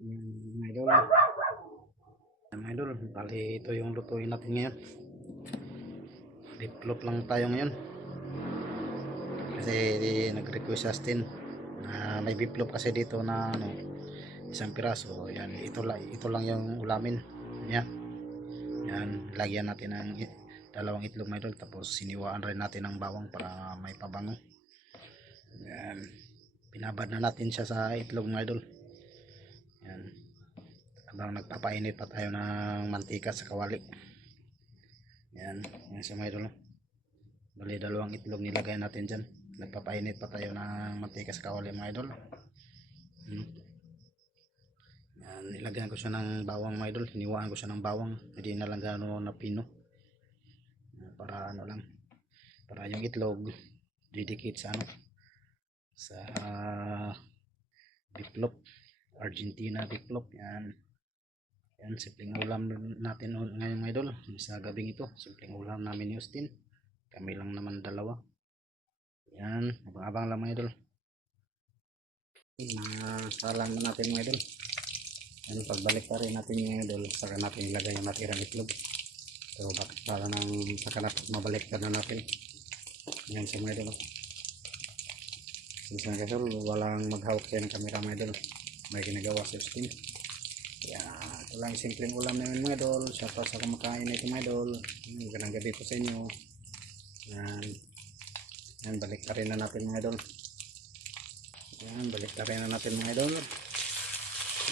Mga idol. Mga idol, bali ito yung lutuin natin ngayon. Diplop lang tayo ngayon. Kasi nag-request Justin na may biplop kasi dito na isang piraso. Yan, ito lang yung ulamin. Yan. Yan, lagyan natin ng dalawang itlog mga idol. Tapos siniwaan rin natin ng bawang para may pabango. Yan. Binabad na natin siya sa itlog mga idol. Yan. Habang nagpapainit pa tayo ng mantika sa kawali. Yan siya mga idol. Bali dalawang itlog nilagay natin dyan. Nagpapainit pa tayo ng mantika sa kawali mga idol. Yan, nilagyan ko siya ng bawang mga idol. Hiniwaan ko siya ng bawang. Hindi na lang gano'n na pino. Para ano lang. Para yung itlog didikit sa sa diplop. Argentina diplop. Yan. Yan, simpleng ulam natin ngayon mga idol. Sa gabing ito, simpleng ulam namin ni Justin. Kami lang naman dalawa. Yan, abang-abang lang mga idol. Salang na natin mga idol. Yan, pagbalik pa rin natin mga idol, saka natin ilagay yung natirang itlog. Pero bakit para nang saka natin mabalik na natin. Yan sa mga idol. Since mga idol, walang maghawak yan ng camera mga idol. May ginagawa si Justin. Yan, ito lang simpleng ulam namin mga idol. Shoutout sa kumakain na ito mga idol. Magandang gabi po sa inyo. Yan. Yan, balik ka rin na natin mga idol. Yan, balik ka rin na natin mga idol.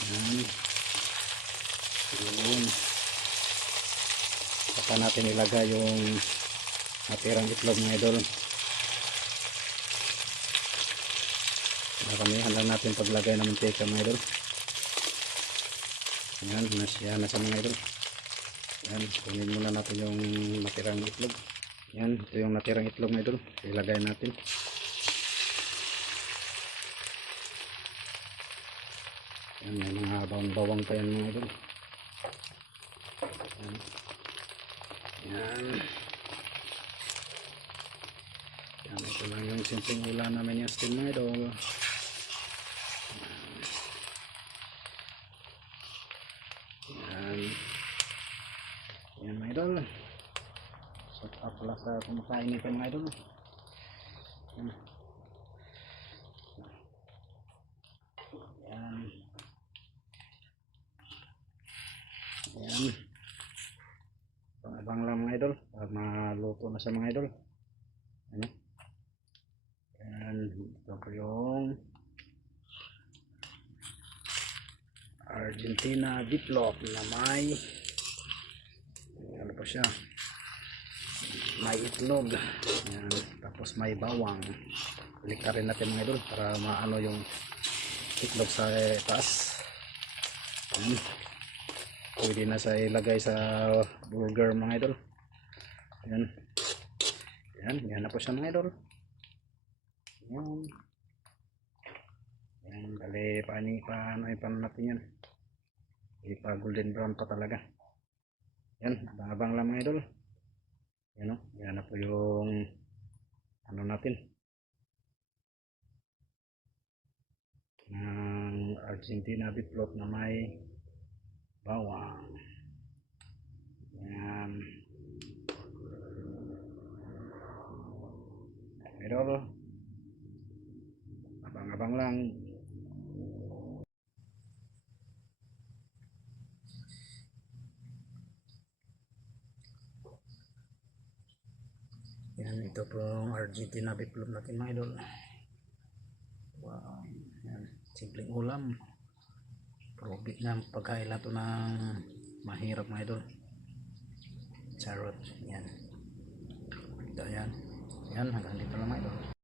Yan. Yun. Saka natin ilagay yung natirang itlog mga idol. Maramihan lang natin paglagay ng mantika mga idol. Yan, nasa mga idol. Yan, kunin muna natin yung natirang itlog. Yan, ito yung natirang itlog mga idol. Ilagay natin. Yan, may mga bawang-bawang pa yan mga idol. Yan. Yan. Yan, ito lang yung simpleng ulam namin yung Justin mga idol. Yan. Yan mga idol. Shout out pala sa kumakain nito mga idol. Yan. Yan. Yan. Pang-abang lang mga idol. Para maluto na sa mga idol. Yan. Yan. Ito po yung Argentina diplop na may ano pa siya, may itlog. Yan. Tapos may bawang. Balik ka rin natin mga idol para maano yung itlog sa taas. Yan. Pwede na sa ilagay sa burger mga idol. Yan. Yan. Yan na po siya mga idol. Yan. Yan. Dali paano natin yan. Ipa golden brown pa talaga. Yan, abang lang mga idol. Yan o, yan na po yung ano natin ng Argentina biplop na may bawang. Yan idol, abang-abang lang. Yan, ito pong Argentina biplop natin mga idol. Wow, yan, simpleng ulam. Probi na pagkain na ito ng mahirap mga idol. Charot, yan. Ito yan. Yan, hanggang dito lang mga idol.